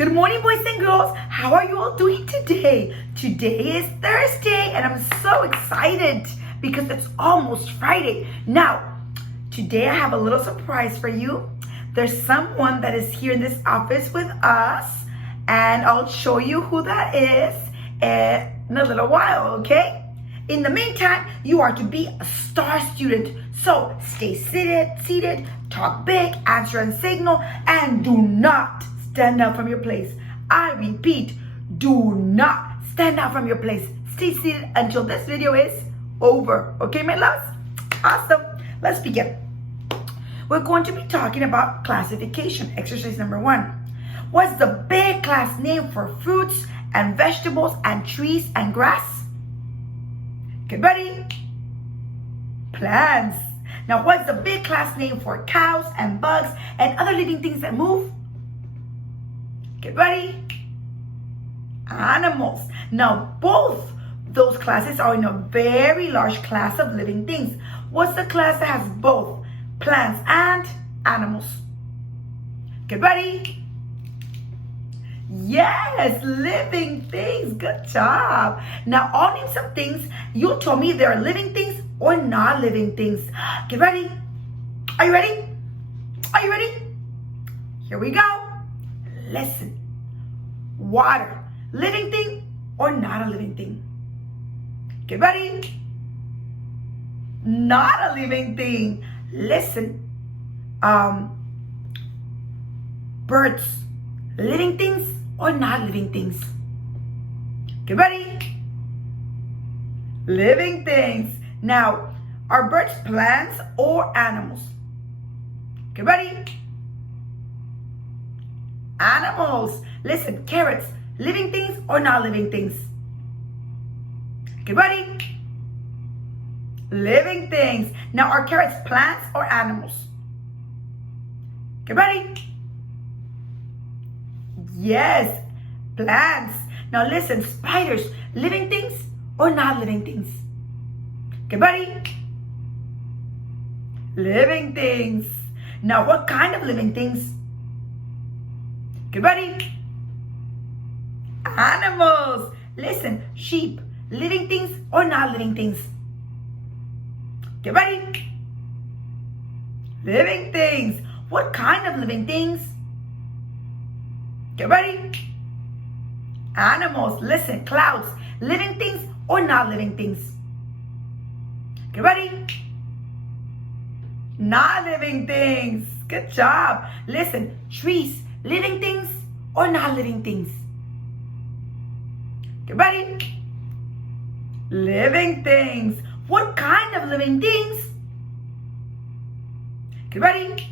Good morning, boys and girls. How are you all doing today? Today is Thursday, and I'm so excited because it's almost Friday. Now, today I have a little surprise for you. There's someone that is here in this office with us, and I'll show you who that is in a little while, okay? In the meantime, you are to be a star student. So stay seated, talk big, answer and signal, and do not stand up from your place. I repeat, do not stand up from your place. Stay seated until this video is over. Okay, my loves? Awesome. Let's begin. We're going to be talking about classification. Exercise number 1. What's the big class name for fruits and vegetables and trees and grass? Get ready? Plants. Now, what's the big class name for cows and bugs and other living things that move? Get ready? Animals. Now, both those classes are in a very large class of living things. What's the class that has both plants and animals? Get ready? Yes, living things. Good job. Now, I'll name some things. You told me they're living things or not living things. Get ready? Are you ready? Are you ready? Here we go. Listen. Water. Living thing or not a living thing? Get ready? Not a living thing. Listen. Birds. Living things or not living things? Get ready? Living things. Now, are birds plants or animals? Get ready? Animals. Listen, carrots. Living things or not living things? Get ready? Living things. Now, are carrots plants or animals? Get ready? Yes, plants. Now listen, spiders, living things or not living things? Get ready? Living things. Now what kind of living things? Get ready? Animals. Listen, sheep, living things or not living things? Get ready? Living things. What kind of living things? Get ready? Animals. Listen, clouds. Living things or not living things? Get ready? Not living things. Good job. Listen, trees. Living things or not living things? Get ready? Living things. What kind of living things? Get ready?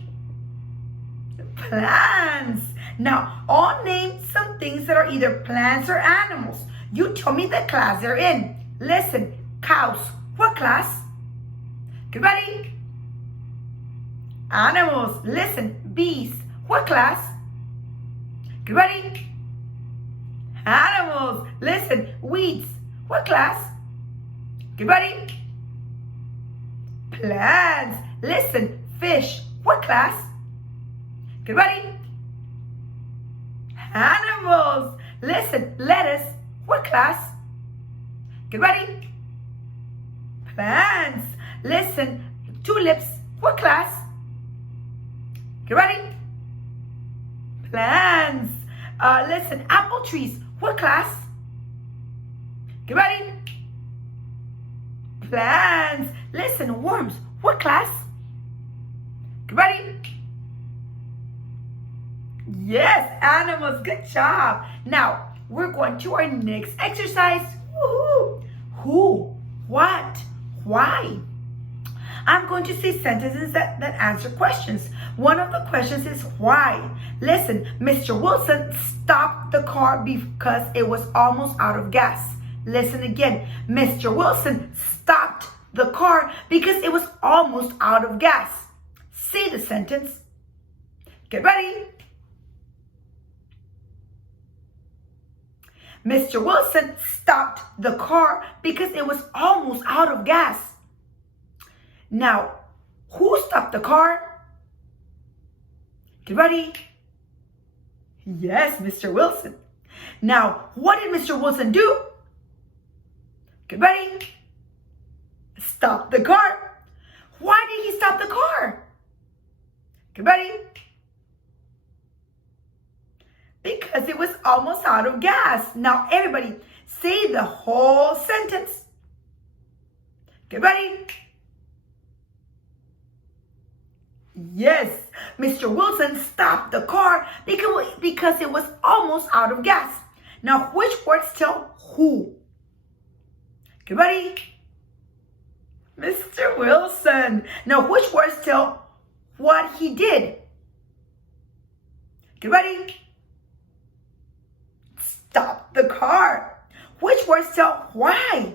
Plants. Now, I'll name some things that are either plants or animals. You tell me the class they're in. Listen, cows. What class? Get ready? Animals. Listen, bees. What class? Get ready? Animals. Listen, weeds. What class? Get ready? Plants. Listen, fish. What class? Get ready? Animals. Listen, lettuce. What class? Get ready? Plants. Listen, tulips. What class? Get ready? Plants. Listen, apple trees. What class? Get ready? Plants. Listen, worms. What class? Get ready? Yes, animals. Good job. Now, we're going to our next exercise. Woohoo! Who? What? Why? I'm going to say sentences that answer questions. One of the questions is why. Listen, Mr. Wilson stopped the car because it was almost out of gas. Listen again. Mr. Wilson stopped the car because it was almost out of gas. Say the sentence. Get ready. Mr. Wilson stopped the car because it was almost out of gas. Now, who stopped the car? Get ready? Yes, Mr. Wilson. Now, what did Mr. Wilson do? Get ready. Stop the car. Why did he stop the car? Get ready. Because it was almost out of gas. Now, everybody, say the whole sentence. Get ready. Yes, Mr. Wilson stopped the car because it was almost out of gas. Now, which words tell who? Get ready? Mr. Wilson. Now, which words tell what he did? Get ready? Stop the car. Which words tell why?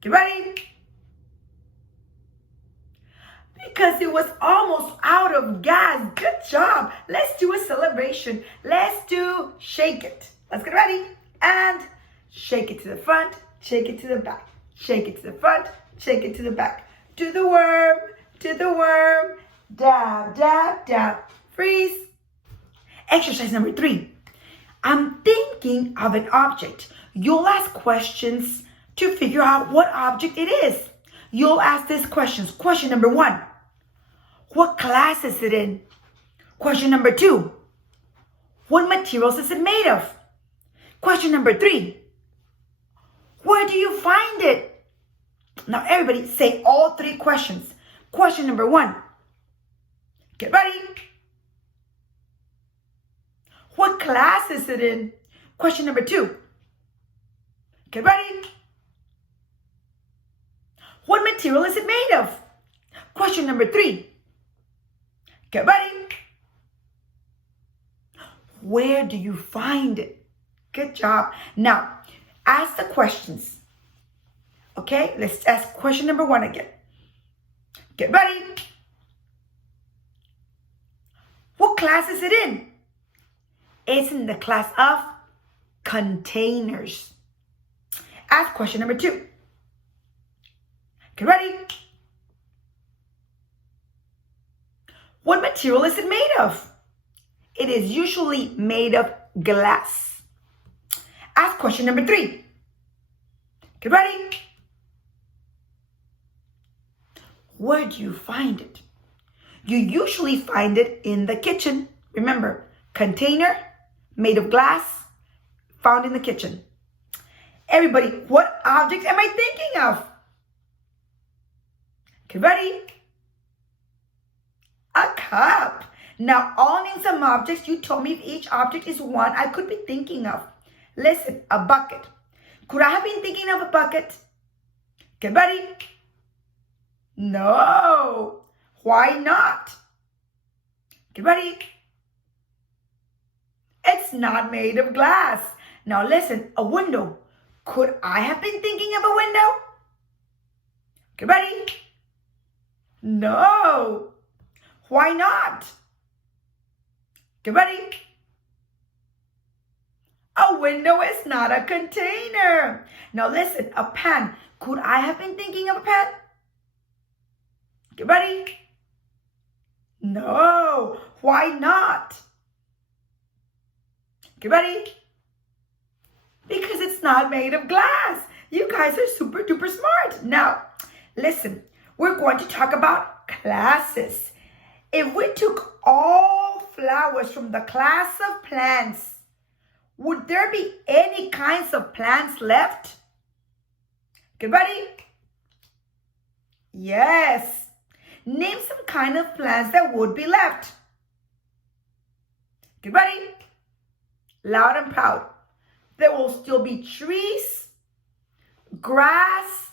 Get ready? Because it was almost out of gas. Good job. Let's do a celebration. Let's do shake it. Let's get ready. And shake it to the front, shake it to the back. Shake it to the front, shake it to the back. Do the worm, dab, dab, dab. Freeze. Exercise number 3. I'm thinking of an object. You'll ask questions to figure out what object it is. You'll ask these questions. Question number 1. What class is it in? Question number 2. What materials is it made of? Question number 3. Where do you find it? Now everybody say all 3 questions. Question number 1. Get ready. What class is it in? Question number 2. Get ready. What material is it made of? Question number 3. Get ready. Where do you find it? Good job. Now, ask the questions. Okay, let's ask question number 1 again. Get ready. What class is it in? It's in the class of containers. Ask question number 2. Get ready. What material is it made of? It is usually made of glass. Ask question number 3. Get ready. Where do you find it? You usually find it in the kitchen. Remember, container, made of glass, found in the kitchen. Everybody, what object am I thinking of? Get ready. A cup. Now, I'll name some objects. You told me if each object is one I could be thinking of. Listen, a bucket. Could I have been thinking of a bucket? Get ready. No. Why not? Get ready. It's not made of glass. Now listen, a window. Could I have been thinking of a window? Get ready. No. Why not? Get ready. A window is not a container. Now listen, a pen. Could I have been thinking of a pen? Get ready. No. Why not? Get ready. Because it's not made of glass. You guys are super duper smart. Now, listen, we're going to talk about classes. If we took all flowers from the class of plants, would there be any kinds of plants left? Get ready? Yes. Name some kind of plants that would be left. Get ready? Loud and proud. There will still be trees, grass,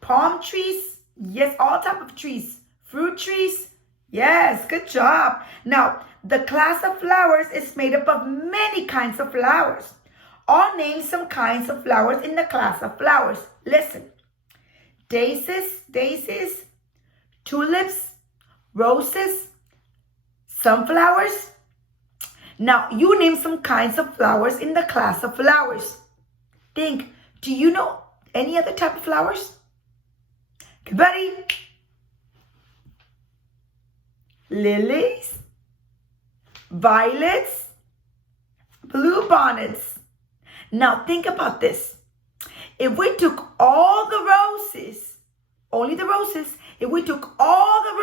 palm trees. Yes, all type of trees. Fruit trees. Yes, good job. Now, the class of flowers is made up of many kinds of flowers. I'll name some kinds of flowers in the class of flowers. Listen. Daisies, tulips, roses, sunflowers. Now, you name some kinds of flowers in the class of flowers. Think, do you know any other type of flowers? Get ready. Lilies, violets, bluebonnets. Now think about this. If we took all the roses, only the roses, if we took all the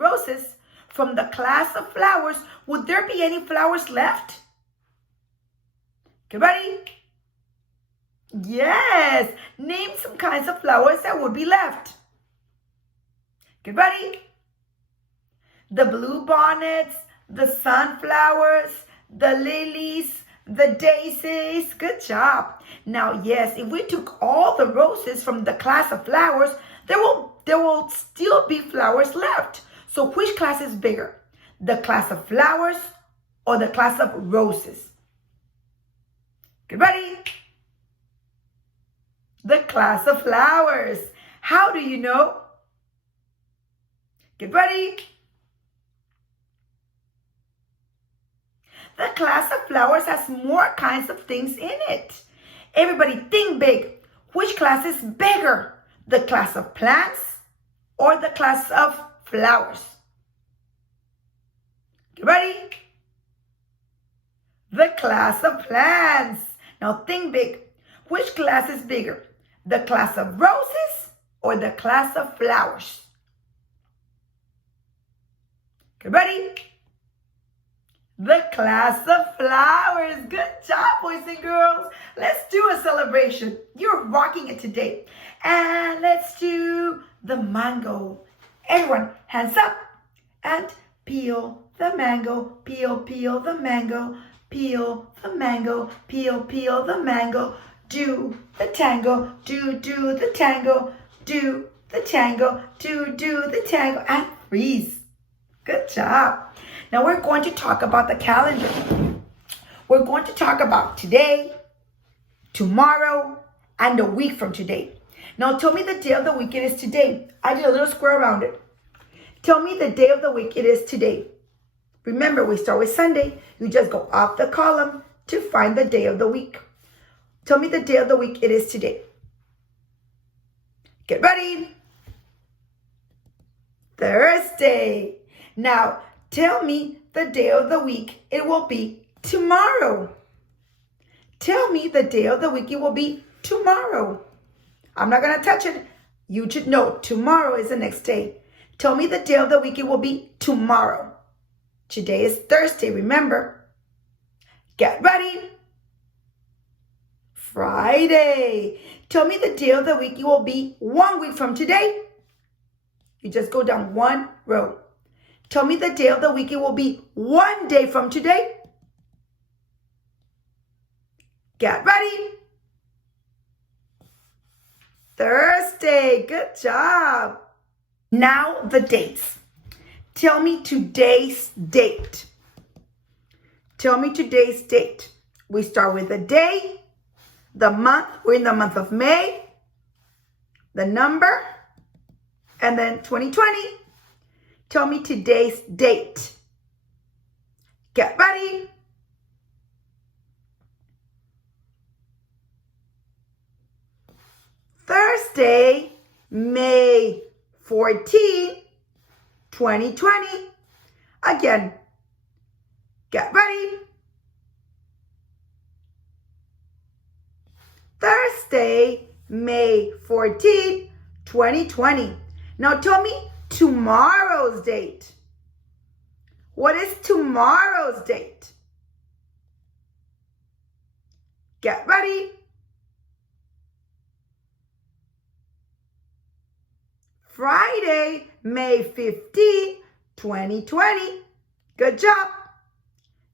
roses from the class of flowers, would there be any flowers left? Get ready? Yes. Name some kinds of flowers that would be left. Get ready? The bluebonnets, the sunflowers, the lilies, the daisies. Good job. Now, yes, if we took all the roses from the class of flowers, there will still be flowers left. So which class is bigger? The class of flowers or the class of roses? Get ready? The class of flowers. How do you know? Get ready? The class of flowers has more kinds of things in it. Everybody think big. Which class is bigger? The class of plants or the class of flowers? Get ready? The class of plants. Now think big. Which class is bigger? The class of roses or the class of flowers? Get ready? The class of flowers. Good job, boys and girls. Let's do a celebration. You're rocking it today. And let's do the mango. Everyone, hands up and peel the mango. Peel, peel the mango. Peel the mango. Peel, peel the mango. Do the tango. Do the tango. Do the tango. Do the tango. And freeze. Good job. Now we're going to talk about the calendar. We're going to talk about today, tomorrow, and a week from today. Now tell me the day of the week it is today. I did a little square around it. Tell me the day of the week it is today. Remember, we start with Sunday. You just go off the column to find the day of the week. Tell me the day of the week it is today. Get ready. Thursday. Now, tell me the day of the week it will be tomorrow. Tell me the day of the week it will be tomorrow. I'm not going to touch it. You should know tomorrow is the next day. Tell me the day of the week it will be tomorrow. Today is Thursday, remember. Get ready. Friday. Tell me the day of the week it will be 1 week from today. You just go down one row. Tell me the day of the week it will be 1 day from today. Get ready. Thursday. Good job. Now the dates. Tell me today's date. Tell me today's date. We start with the day, the month. We're in the month of May. The number. And then 2020. Tell me today's date. Get ready. Thursday, May 14, 2020. Again, get ready. Thursday, May 14, 2020. Now tell me tomorrow's date. What is tomorrow's date? Get ready. Friday, May 15, 2020. Good job.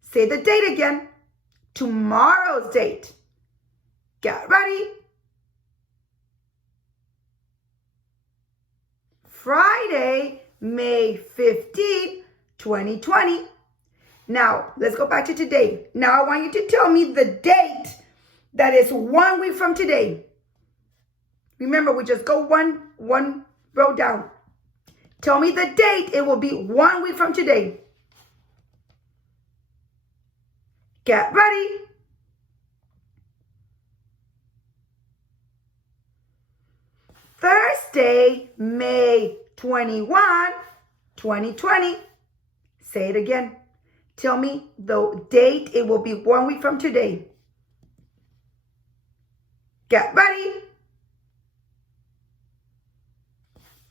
Say the date again. Tomorrow's date. Get ready. Friday, May 15, 2020. Now, let's go back to today. Now, I want you to tell me the date that is 1 week from today. Remember, we just go one row down. Tell me the date it will be 1 week from today. Get ready. Thursday, May 21, 2020. Say it again. Tell me the date. It will be 1 week from today. Get ready.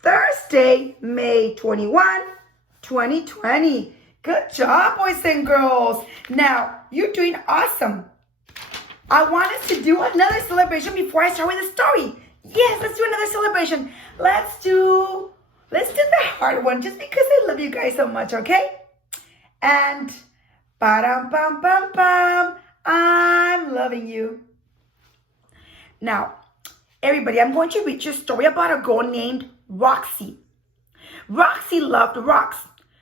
Thursday, May 21, 2020. Good job, boys and girls. Now, you're doing awesome. I want us to do another celebration before I start with the story. Yes, let's do another celebration. Let's do the hard one just because I love you guys so much, okay? And ba-dum bum bum bum, I'm loving you. Now, everybody, I'm going to read you a story about a girl named Roxy. Roxy loved rocks.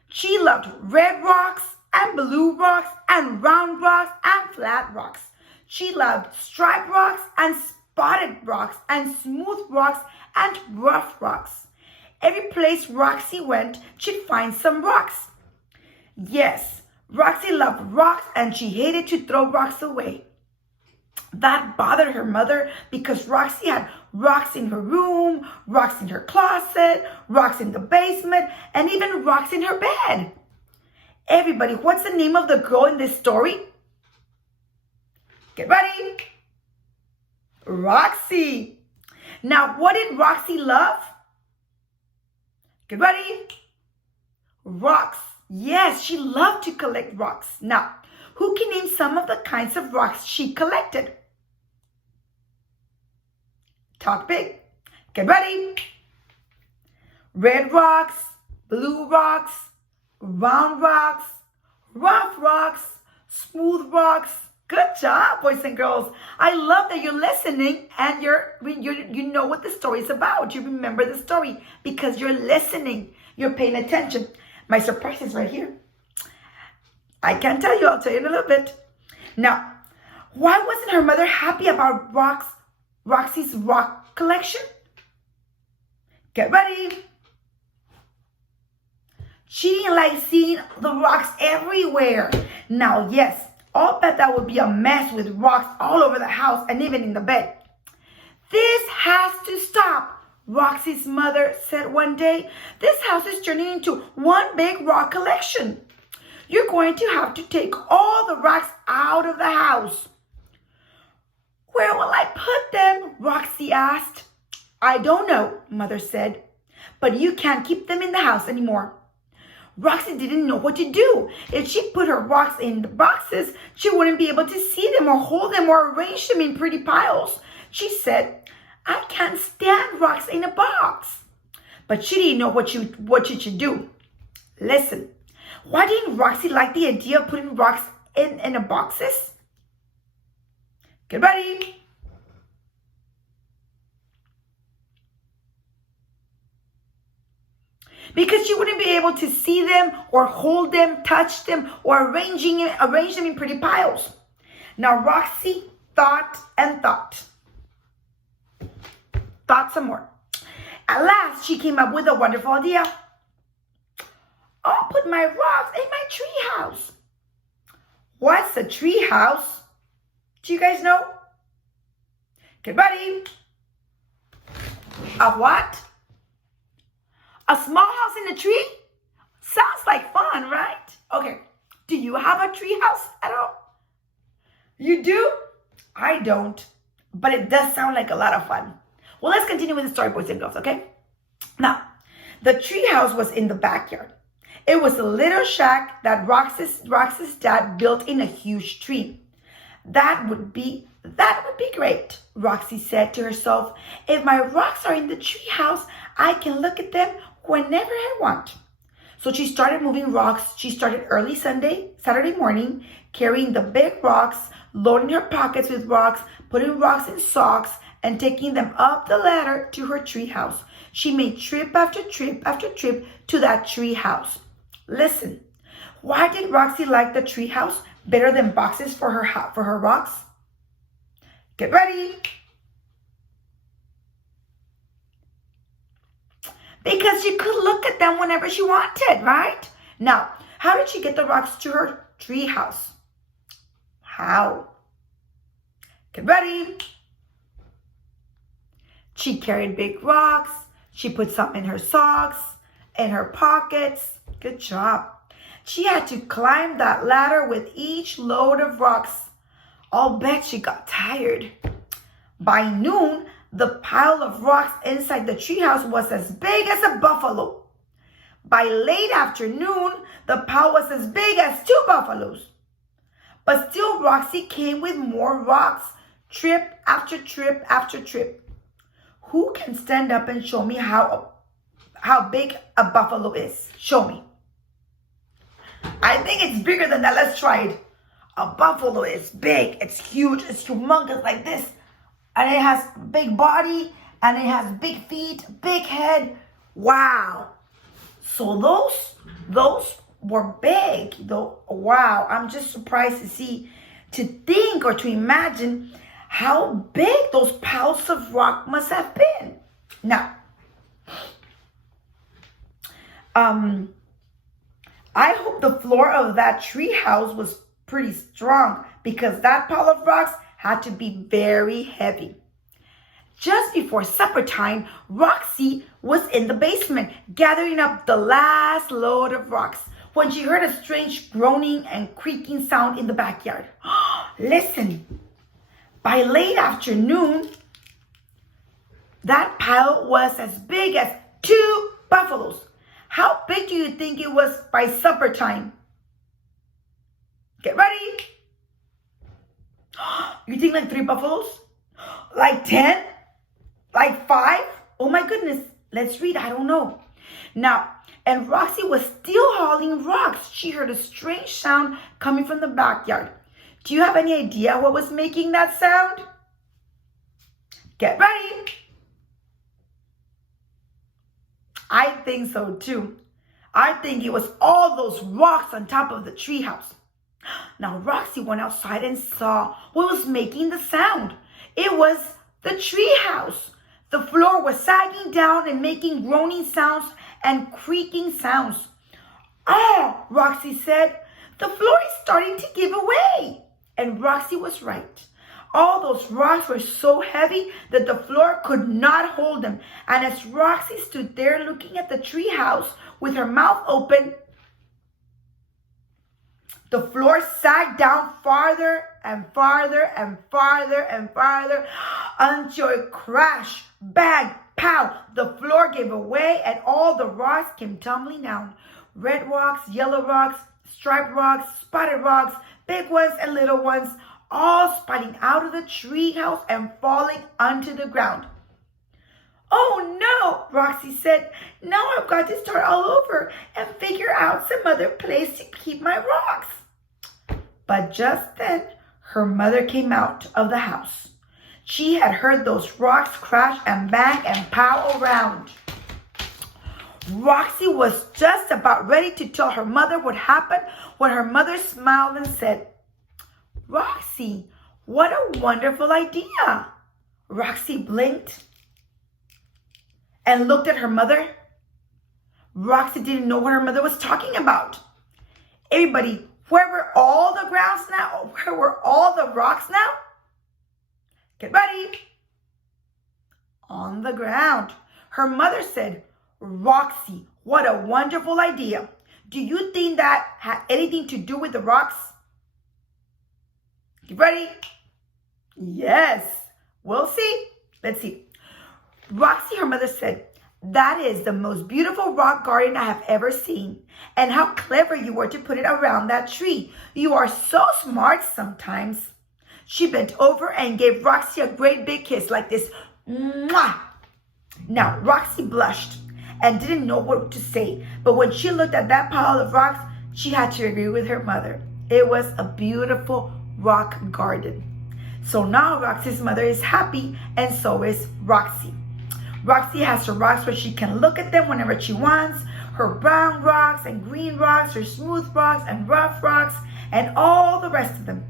She loved red rocks and blue rocks and round rocks and flat rocks. She loved striped rocks and spotted rocks and smooth rocks and rough rocks. Every place Roxy went, she'd find some rocks. Yes, Roxy loved rocks and she hated to throw rocks away. That bothered her mother because Roxy had rocks in her room, rocks in her closet, rocks in the basement, and even rocks in her bed. Everybody, what's the name of the girl in this story? Get ready. Roxy. Now, what did Roxy love? Get ready. Rocks. Yes, she loved to collect rocks. Now, who can name some of the kinds of rocks she collected? Talk big. Get ready. Red rocks, blue rocks, round rocks, rough rocks, smooth rocks. Good job, boys and girls. I love that you're listening and you know what the story is about. You remember the story because you're listening. You're paying attention. My surprise is right here. I can't tell you. I'll tell you in a little bit. Now, why wasn't her mother happy about Roxy's rock collection? Get ready. She didn't like seeing the rocks everywhere. Now, yes, I'll bet that would be a mess with rocks all over the house and even in the bed. This has to stop, Roxy's mother said one day. This house is turning into one big rock collection. You're going to have to take all the rocks out of the house. Where will I put them? Roxy asked. I don't know, Mother said, but you can't keep them in the house anymore. Roxy didn't know what to do. If she put her rocks in the boxes, she wouldn't be able to see them or hold them or arrange them in pretty piles. She said, I can't stand rocks in a box. But she didn't know what she should do. Listen, why didn't Roxy like the idea of putting rocks in the boxes? Get ready. Because she wouldn't be able to see them or hold them, touch them, or arrange them in pretty piles. Now Roxy thought and thought. Thought some more. At last, she came up with a wonderful idea. I'll put my rocks in my tree house. What's a tree house? Do you guys know? Get ready. A what? A small house in a tree? Sounds like fun, right? Okay, do you have a tree house at all? You do? I don't, but it does sound like a lot of fun. Well, let's continue with the story, boys and girls, okay? Now, the tree house was in the backyard. It was a little shack that Roxy's dad built in a huge tree. That would be great, Roxy said to herself. If my rocks are in the tree house, I can look at them whenever I want. So she started moving rocks. She started early Saturday morning, carrying the big rocks, loading her pockets with rocks, putting rocks in socks, and taking them up the ladder to her tree house. She made trip after trip after trip to that tree house. Listen, why did Roxy like the tree house better than boxes for her rocks? Get ready. Because she could look at them whenever she wanted, right? Now, how did she get the rocks to her tree house? How? Get ready. She carried big rocks. She put some in her socks, in her pockets. Good job. She had to climb that ladder with each load of rocks. I'll bet she got tired. By noon, the pile of rocks inside the treehouse was as big as a buffalo. By late afternoon, the pile was as big as 2 buffaloes. But still, Roxy came with more rocks, trip after trip after trip. Who can stand up and show me how big a buffalo is? Show me. I think it's bigger than that. Let's try it. A buffalo is big. It's huge. It's humongous like this. And it has big body. And it has big feet, big head. Wow. So those were big. Wow. I'm just surprised to think or to imagine how big those piles of rock must have been. Now, I hope the floor of that tree house was pretty strong because that pile of rocks had to be very heavy. Just before supper time, Roxy was in the basement gathering up the last load of rocks when she heard a strange groaning and creaking sound in the backyard. Listen, by late afternoon, that pile was as big as 2 buffaloes. How big do you think it was by supper time? Get ready. You think like 3 buffaloes? Like 10? Like 5? Oh my goodness. Let's read. I don't know. Now, and Roxy was still hauling rocks. She heard a strange sound coming from the backyard. Do you have any idea what was making that sound? Get ready. I think so too. I think it was all those rocks on top of the treehouse. Now Roxy went outside and saw what was making the sound. It was the treehouse. The floor was sagging down and making groaning sounds and creaking sounds. "Oh," Roxy said, "the floor is starting to give away." And Roxy was right. All those rocks were so heavy that the floor could not hold them. And as Roxy stood there looking at the treehouse with her mouth open, the floor sagged down farther and farther and farther and farther until it crashed, bang, pow. The floor gave away and all the rocks came tumbling down. Red rocks, yellow rocks, striped rocks, spotted rocks, big ones and little ones, all spotting out of the treehouse and falling onto the ground. "Oh no," Roxy said. "Now I've got to start all over and figure out some other place to keep my rocks." But just then, her mother came out of the house. She had heard those rocks crash and bang and pow around. Roxy was just about ready to tell her mother what happened when her mother smiled and said, "Roxy, what a wonderful idea." Roxy blinked and looked at her mother. Roxy didn't know what her mother was talking about. Everybody, where were all the grounds now? Where were all the rocks now? Get ready. On the ground. Her mother said, "Roxy, what a wonderful idea. Do you think that had anything to do with the rocks?" Get ready? Yes. We'll see. Let's see. Roxy, her mother said, "That is the most beautiful rock garden I have ever seen. And how clever you were to put it around that tree. You are so smart sometimes." She bent over and gave Roxy a great big kiss like this. Mwah! Now, Roxy blushed and didn't know what to say. But when she looked at that pile of rocks, she had to agree with her mother. It was a beautiful rock garden. So now Roxy's mother is happy, and so is Roxy. Roxy has her rocks where she can look at them whenever she wants. Her brown rocks and green rocks, her smooth rocks and rough rocks, and all the rest of them.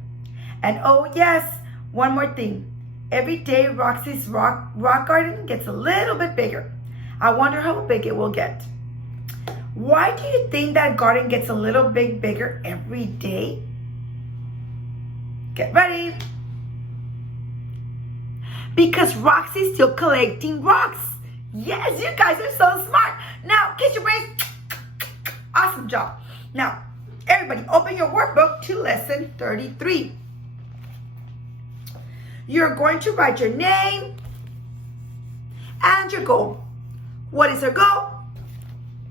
And oh yes, one more thing. Every day Roxy's rock garden gets a little bit bigger. I wonder how big it will get. Why do you think that garden gets a little bit bigger every day? Get ready. Because Roxy's still collecting rocks. Yes, you guys are so smart. Now, catch your brains. Awesome job. Now, everybody, open your workbook to lesson 33. You're going to write your name and your goal. What is your goal?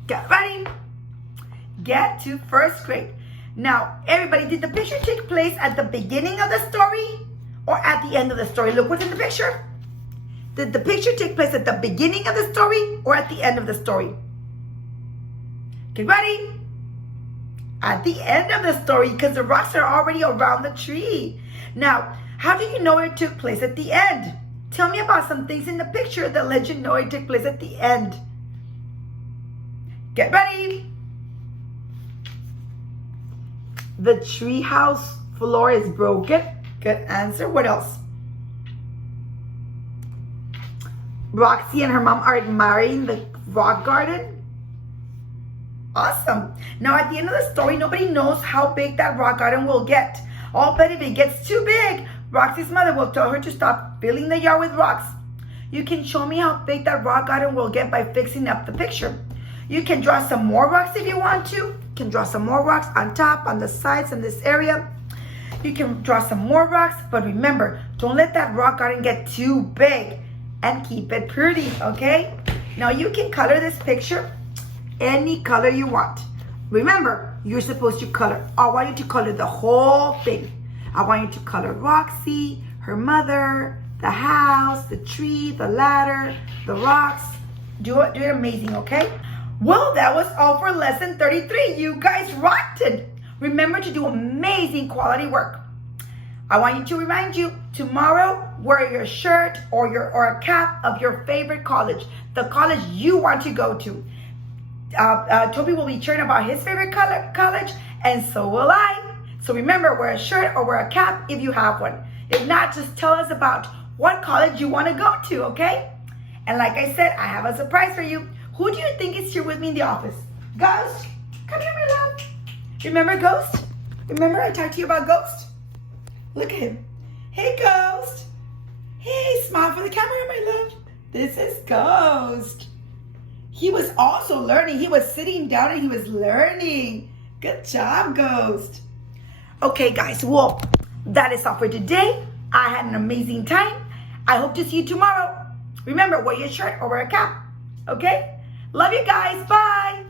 Get ready. Get to first grade. Now, everybody, did the picture take place at the beginning of the story or at the end of the story? Look what's in the picture. Did the picture take place at the beginning of the story or at the end of the story? Get ready. At the end of the story, because the rocks are already around the tree. Now, how do you know it took place at the end? Tell me about some things in the picture that let you know it took place at the end. Get ready. The treehouse floor is broken. Good answer. What else? Roxy and her mom are admiring the rock garden. Awesome. Now at the end of the story, nobody knows how big that rock garden will get. But if it gets too big, Roxy's mother will tell her to stop filling the yard with rocks. You can show me how big that rock garden will get by fixing up the picture. You can draw some more rocks if you want to. You can draw some more rocks on top, on the sides, in this area. You can draw some more rocks, but remember, don't let that rock garden get too big. And keep it pretty, okay? Now you can color this picture any color you want. Remember, you're supposed to color. I want you to color the whole thing. I want you to color Roxy, her mother, the house, the tree, the ladder, the rocks. Do it amazing, okay? Well, that was all for lesson 33. You guys rocked it. Remember to do amazing quality work. I want you to remind you, tomorrow, wear your shirt or a cap of your favorite college, the college you want to go to. Toby will be cheering about his favorite college, and so will I. So remember, wear a shirt or wear a cap if you have one. If not, just tell us about what college you want to go to, okay? And like I said, I have a surprise for you. Who do you think is here with me in the office? Ghost? Come here, my love. Remember Ghost? Remember I talked to you about Ghost? Look at him. Hey, Ghost. Hey, smile for the camera, my love. This is Ghost. He was also learning. He was sitting down and he was learning. Good job, Ghost. Okay, guys. Well, that is all for today. I had an amazing time. I hope to see you tomorrow. Remember, wear your shirt or wear a cap. Okay? Love you guys. Bye.